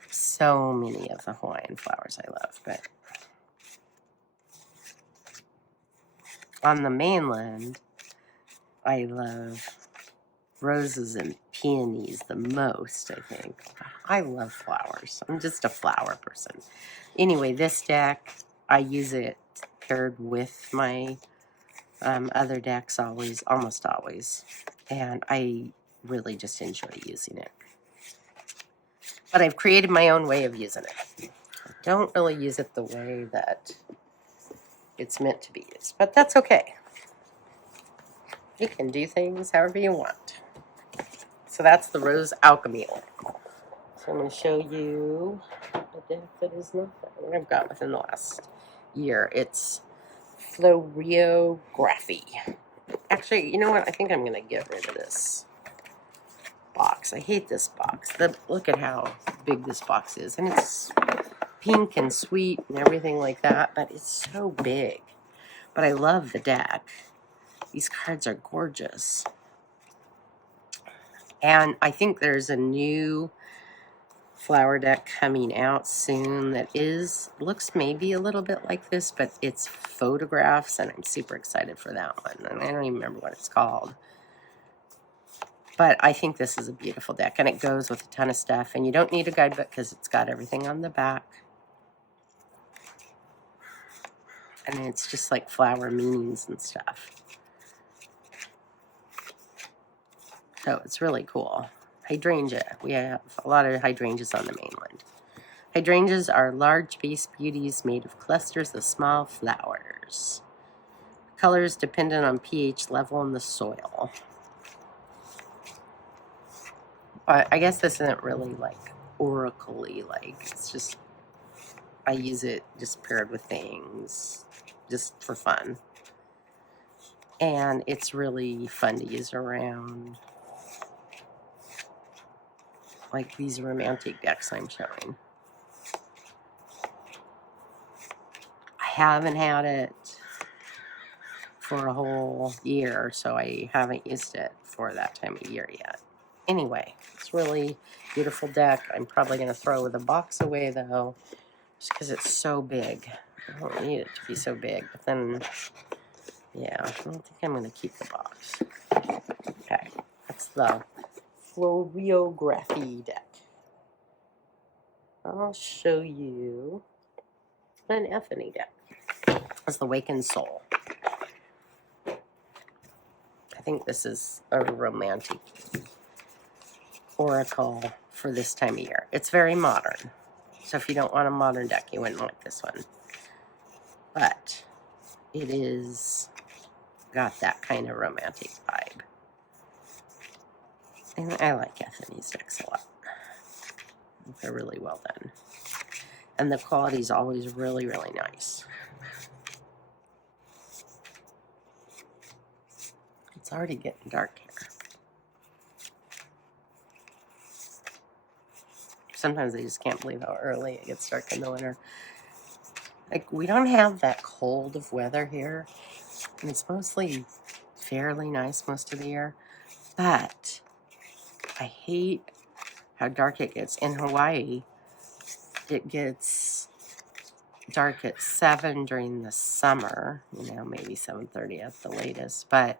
So many of the Hawaiian flowers I love, but on the mainland, I love roses and peonies the most, I think. I love flowers. I'm just a flower person. Anyway, this deck, I use it paired with my other decks almost always. And I really just enjoy using it. But I've created my own way of using it. I don't really use it the way that it's meant to be used, but that's okay. You can do things however you want. So that's the Rose Alchemy Oracle. So I'm going to show you a deck that is not that I've got within the last year. It's FloRiography. Actually, you know what? I think I'm going to get rid of this box. I hate this box. Look at how big this box is. And it's pink and sweet and everything like that, but it's so big. But I love the deck. These cards are gorgeous. And I think there's a new flower deck coming out soon that looks maybe a little bit like this, but it's photographs, and I'm super excited for that one. And I don't even remember what it's called. But I think this is a beautiful deck, and it goes with a ton of stuff. And you don't need a guidebook because it's got everything on the back. And it's just like flower meanings and stuff. So it's really cool. Hydrangea. We have a lot of hydrangeas on the mainland. Hydrangeas are large base beauties made of clusters of small flowers. Colors dependent on pH level in the soil. But I guess this isn't really like oracle-y, like it's just, I use it just paired with things, just for fun. And it's really fun to use around, like these romantic decks I'm showing. I haven't had it for a whole year, so I haven't used it for that time of year yet. Anyway, it's really beautiful deck. I'm probably going to throw the box away, though, just because it's so big. I don't need it to be so big, but then, yeah, I don't think I'm going to keep the box. Okay, that's the FloRiography deck. I'll show you an Epiphany deck. It's the Awakened Soul. I think this is a romantic oracle for this time of year. It's very modern. So if you don't want a modern deck, you wouldn't like this one. But it is got that kind of romantic vibe. And I like Epiphany's decks a lot. They're really well done. And the quality is always really, really nice. It's already getting dark here. Sometimes I just can't believe how early it gets dark in the winter. Like, we don't have that cold of weather here. And it's mostly fairly nice most of the year. But I hate how dark it gets. In Hawaii, it gets dark at 7 during the summer. You know, maybe 7:30 at the latest. But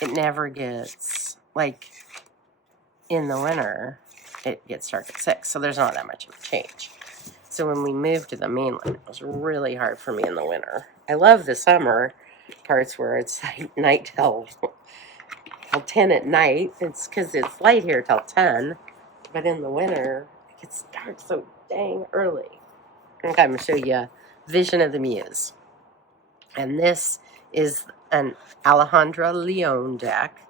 it never gets, like, in the winter, it gets dark at 6. So there's not that much of a change. So when we moved to the mainland, it was really hard for me in the winter. I love the summer parts where it's night till 10 at night. It's because it's light here till 10. But in the winter, it gets dark so dang early. Okay, I'm going to show you Vision of the Muse. And this is an Alejandra Leon deck.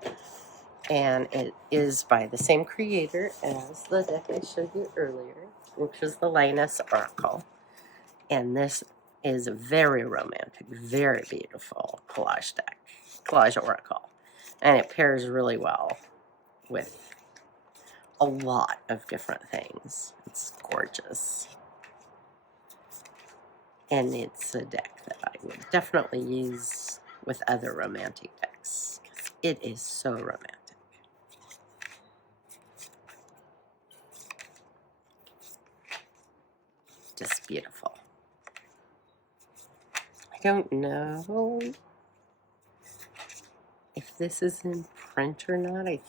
And it is by the same creator as the deck I showed you earlier, which is the Linus Oracle. And this is a very romantic, very beautiful collage deck, collage oracle. And it pairs really well with a lot of different things. It's gorgeous. And it's a deck that I would definitely use with other romantic decks, because it is so romantic. Just beautiful. I don't know if this is in print or not. I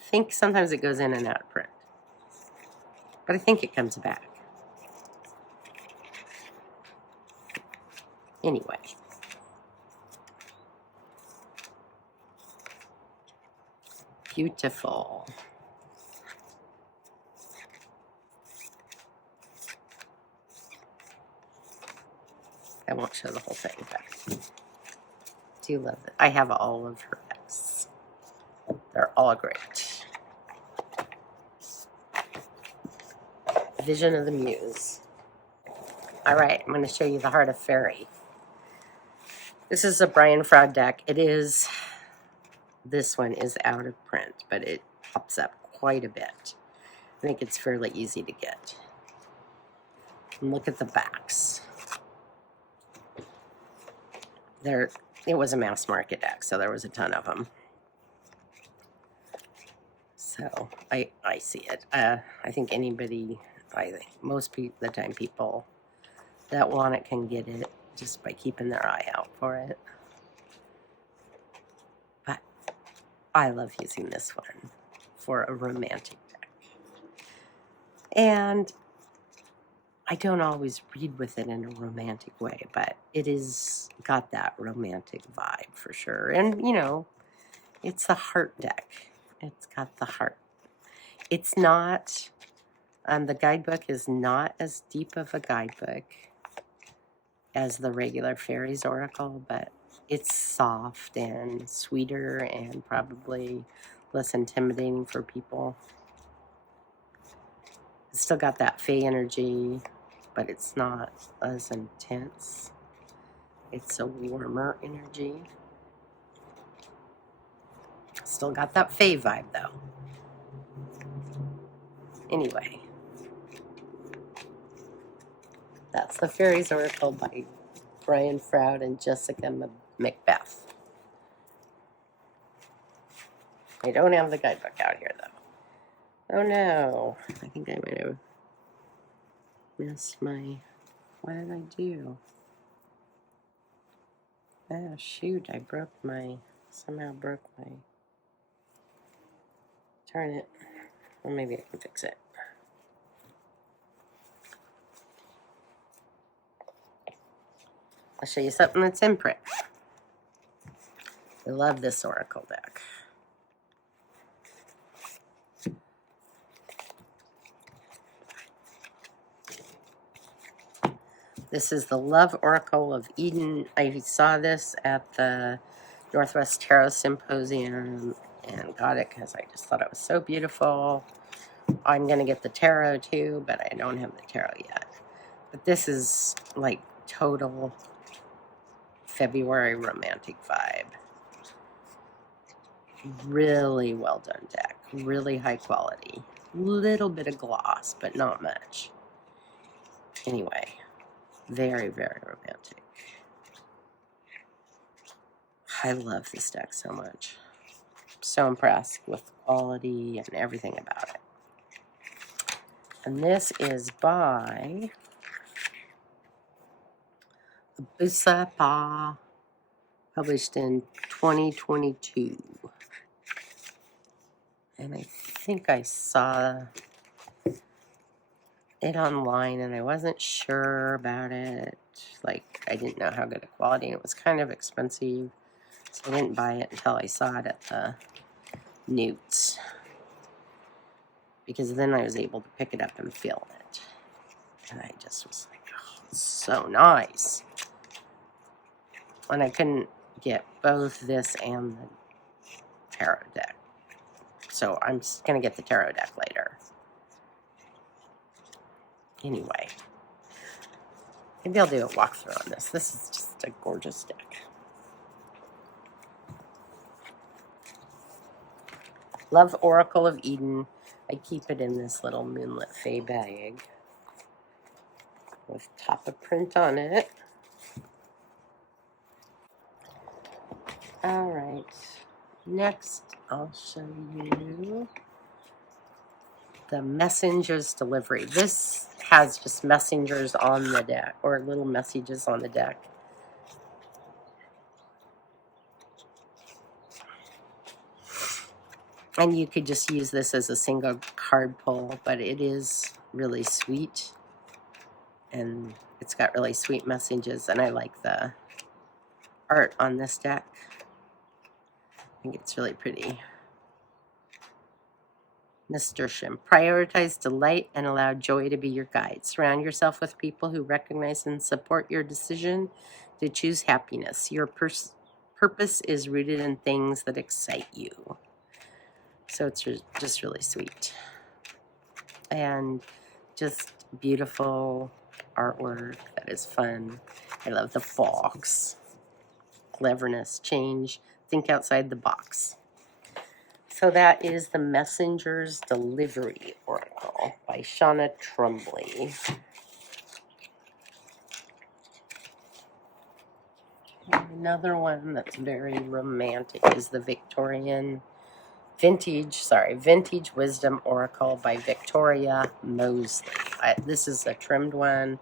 think sometimes it goes in and out of print. But I think it comes back. Anyway. Beautiful. I won't show the whole thing, but do love it. I have all of her decks. They're all great. Vision of the Muse. All right, I'm going to show you the Heart of Fairy. This is a Brian Froud deck. This one is out of print, but it pops up quite a bit. I think it's fairly easy to get. And look at the backs. It was a mass market deck, so there was a ton of them. So I see it. I think most of the time people that want it can get it just by keeping their eye out for it. But I love using this one for a romantic deck. And I don't always read with it in a romantic way, but it is got that romantic vibe for sure. And, you know, it's the heart deck. It's got the heart. It's not, the guidebook is not as deep of a guidebook as the regular Fairies Oracle, but it's soft and sweeter and probably less intimidating for people. It's still got that Fae energy, but it's not as intense. It's a warmer energy. Still got that Fae vibe, though. Anyway, that's the Fairies Oracle by Brian Froud and Jessica Macbeth. I don't have the guidebook out here, though. Oh, no. I think I might have missed my... What did I do? Ah, shoot. I broke my... Somehow broke my... Darn it. Well, maybe I can fix it. I'll show you something that's in print. I love this Oracle deck. This is the Love Oracle of Eden. I saw this at the Northwest Tarot Symposium and got it because I just thought it was so beautiful. I'm going to get the tarot too, but I don't have the tarot yet. But this is like total February romantic vibe. Really well done deck. Really high quality. Little bit of gloss, but not much. Anyway, very, very romantic. I love this deck so much. I'm so impressed with the quality and everything about it. And this is by UUSI, published in 2022. And I think I saw it online and I wasn't sure about it. Like, I didn't know how good a quality, and it was kind of expensive. So I didn't buy it until I saw it at the Newts. Because then I was able to pick it up and feel it. And I just was like, oh, it's so nice. And I couldn't get both this and the tarot deck. So I'm just going to get the tarot deck later. Anyway. Maybe I'll do a walkthrough on this. This is just a gorgeous deck. Love Oracle of Eden. I keep it in this little Moonlit Fae bag with top of print on it. All right. Next, I'll show you the Messenger's Delivery. This has just messengers on the deck, or little messages on the deck. And you could just use this as a single card pull, but it is really sweet. And it's got really sweet messages, and I like the art on this deck. I think it's really pretty. Nasturtium. Prioritize delight and allow joy to be your guide. Surround yourself with people who recognize and support your decision to choose happiness. Your purpose is rooted in things that excite you. So it's just really sweet. And just beautiful artwork that is fun. I love the fox. Cleverness, change, think outside the box. So that is the Messenger's Delivery Oracle by Shauna Trumbley. Another one that's very romantic is the Vintage Wisdom Oracle by Victoria Mosley. This is a trimmed one.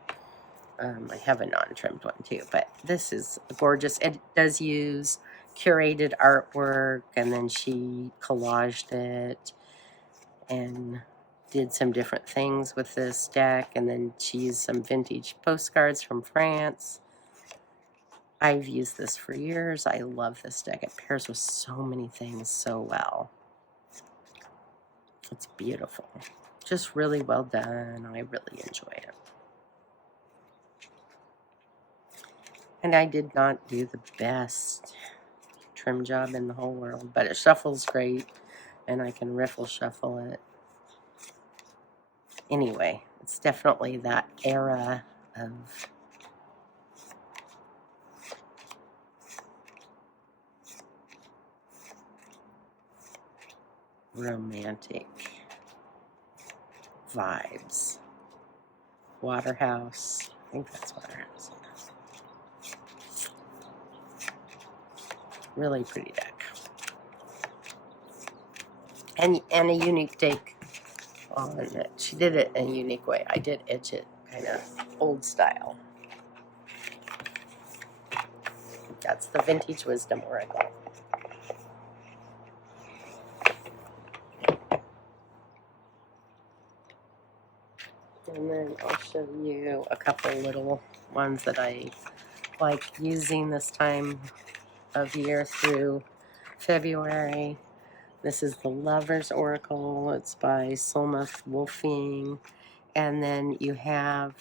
I have a non-trimmed one too, but this is gorgeous. It does use curated artwork, and then she collaged it and did some different things with this deck, and then she used some vintage postcards from France. I've used this for years. I love this deck. It pairs with so many things so well. It's beautiful. Just really well done. I really enjoy it. And I did not do the best trim job in the whole world, but it shuffles great, and I can riffle shuffle it. Anyway, it's definitely that era of romantic vibes. Waterhouse. I think that's Waterhouse. Really pretty deck. And a unique take on it. She did it in a unique way. I did etch it kind of old style. That's the Vintage Wisdom Oracle. And then I'll show you a couple little ones that I like using this time of year through February. This is the Lover's Oracle. It's by Solmuth Wolfing. And then you have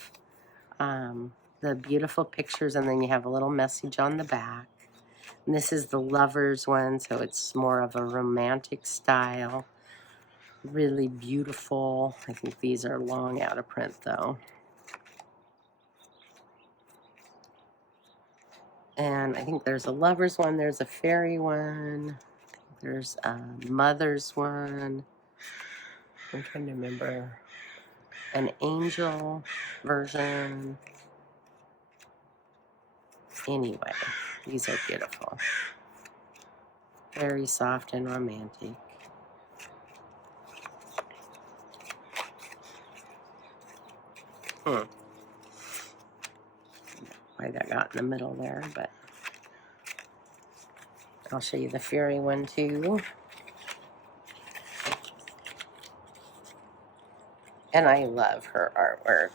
the beautiful pictures, and then you have a little message on the back. And this is the Lover's one, so it's more of a romantic style. Really beautiful. I think these are long out of print, though. And I think there's a Lover's one. There's a Fairy one. There's a Mother's one. I'm trying to remember. An Angel version. Anyway, these are beautiful. Very soft and romantic. Why that got in the middle there, but I'll show you the Fairy one too. And I love her artwork.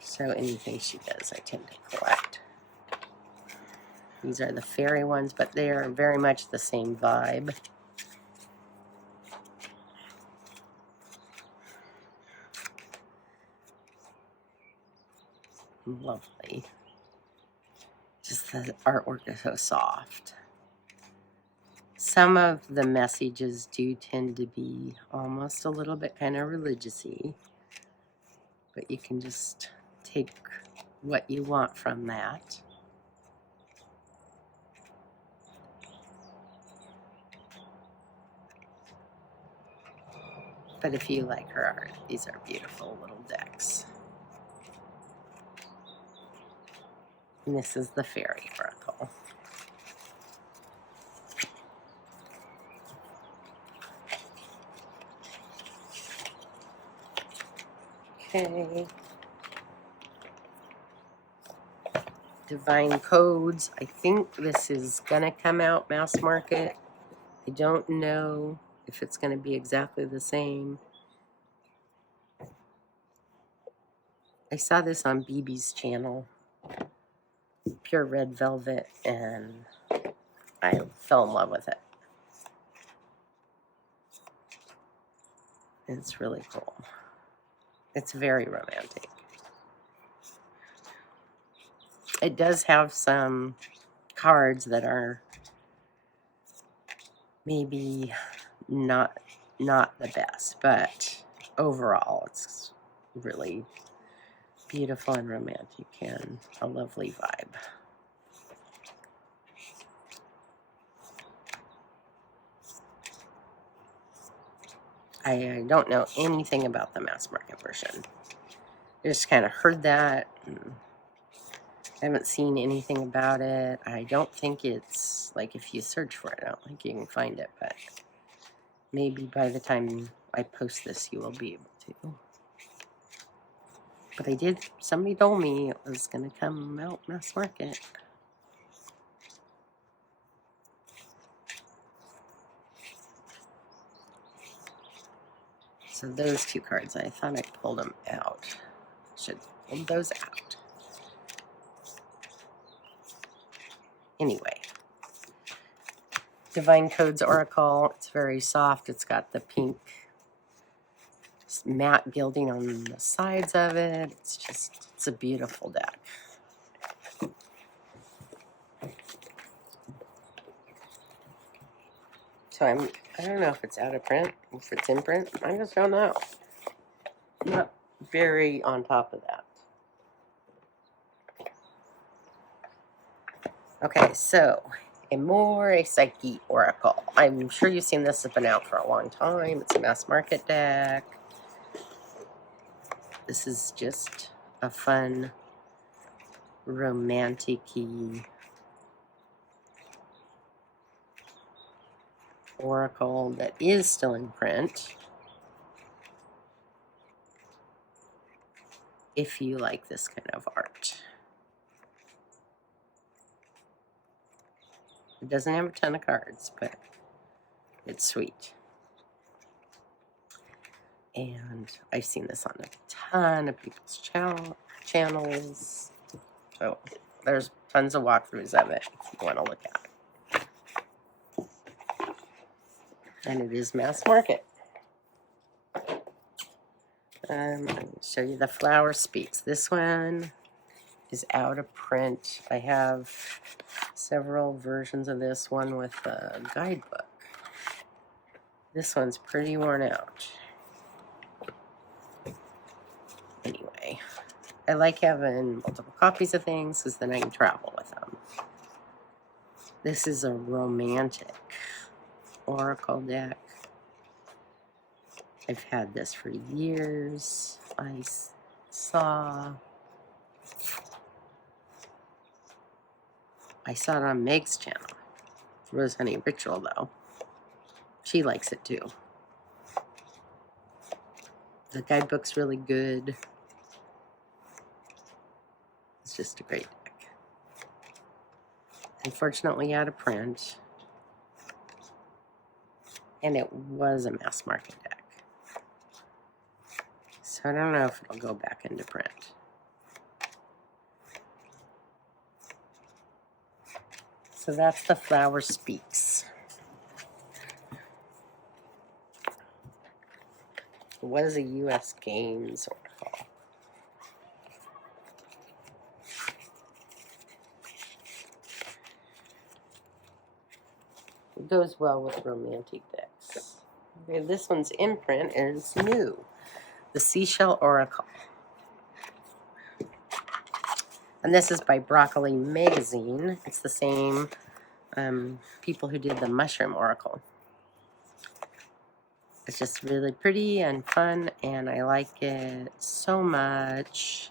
So anything she does, I tend to collect. These are the Fairy ones, but they are very much the same vibe. Lovely. Just the artwork is so soft. Some of the messages do tend to be almost a little bit kind of religious-y, but you can just take what you want from that. But if you like her art, these are beautiful little decks. And this is the Fairy Oracle. Okay. Divine Codes. I think this is going to come out mass market. I don't know if it's going to be exactly the same. I saw this on BB's channel. Pure Red Velvet, and I fell in love with it. It's really cool. It's very romantic. It does have some cards that are maybe not the best, but overall it's really beautiful and romantic and a lovely vibe. I don't know anything about the mass market version. I just kind of heard that. I haven't seen anything about it. I don't think it's, like, if you search for it, I don't think you can find it, but maybe by the time I post this, you will be able to. But somebody told me it was going to come out mass market. So those two cards, I thought I pulled them out. Should pull those out. Anyway. Divine Codes Oracle. It's very soft. It's got the pink matte gilding on the sides of it. It's a beautiful deck. So I don't know if it's out of print, if it's in print. I just don't know. I'm not very on top of that. Okay, so a Psyche Oracle. I'm sure you've seen this. Has been out for a long time. It's a mass market deck. This is just a fun, romantic-y oracle that is still in print. If you like this kind of art. It doesn't have a ton of cards, but it's sweet. And I've seen this on a ton of people's channels. So there's tons of walkthroughs of it if you want to look at it. And it is mass market. I'm going to show you the Flower Speaks. This one is out of print. I have several versions of this one with a guidebook. This one's pretty worn out. Anyway, I like having multiple copies of things because then I can travel with them. This is a romantic oracle deck. I've had this for years. I saw it on Meg's channel. Rose Honey Ritual, though. She likes it too. The guidebook's really good. It's just a great deck. Unfortunately out of print. And it was a mass market deck. So I don't know if it'll go back into print. So that's the Flower Speaks. What is a U.S. Games oracle? It goes well with romantic decks. Okay, this one's in print and it's new. The Seashell Oracle. And this is by Broccoli Magazine. It's the same people who did the Mushroom Oracle. It's just really pretty and fun, and I like it so much.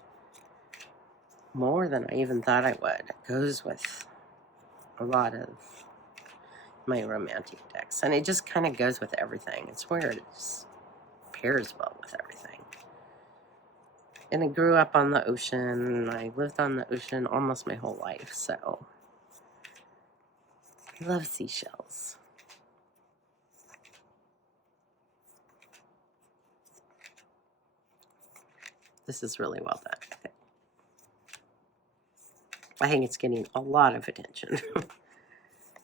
More than I even thought I would. It goes with a lot of my romantic decks. And it just kind of goes with everything. It's weird. It just pairs well with everything. And I grew up on the ocean. I lived on the ocean almost my whole life, so I love seashells. This is really well done, I think. I think it's getting a lot of attention.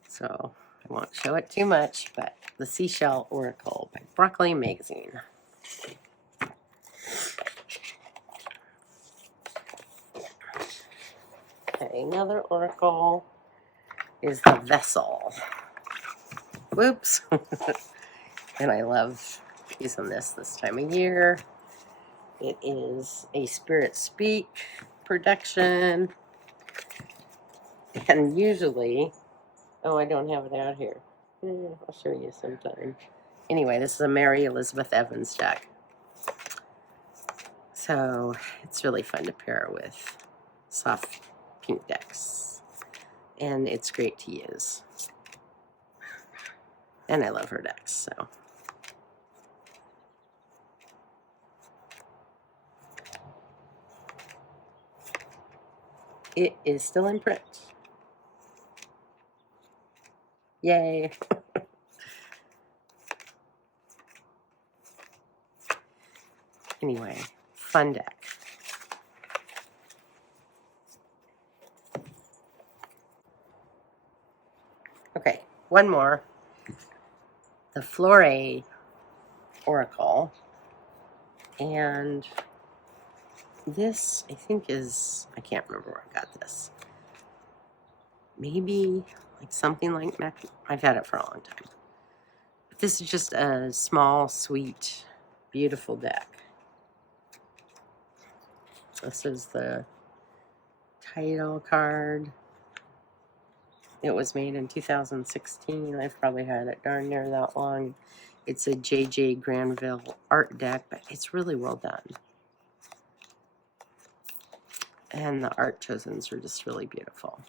So I won't show it too much, but the Seashell Oracle by Broccoli Magazine. Okay, another oracle is the Vessel. Whoops. And I love using this time of year. It is a Spirit Speak production. And usually, oh, I don't have it out here. I'll show you sometime. Anyway, this is a Mary Elizabeth Evans deck. So it's really fun to pair with soft pink decks. And it's great to use. And I love her decks, so. It is still in print. Yay. Anyway, fun deck. Okay, one more. the FloRiography Oracle. And this, I think, is, I can't remember where I got this. Maybe like something like Mac. I've had it for a long time. But this is just a small, sweet, beautiful deck. This is the title card. It was made in 2016. I've probably had it darn near that long. It's a J.J. Granville art deck, but it's really well done. And the art chosens are just really beautiful.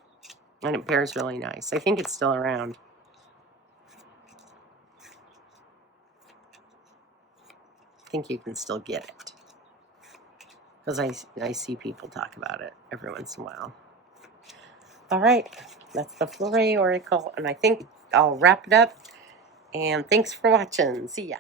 And it pairs really nice. I think it's still around. I think you can still get it. Because I see people talk about it every once in a while. All right. That's the FloRiography Oracle. And I think I'll wrap it up. And thanks for watching. See ya.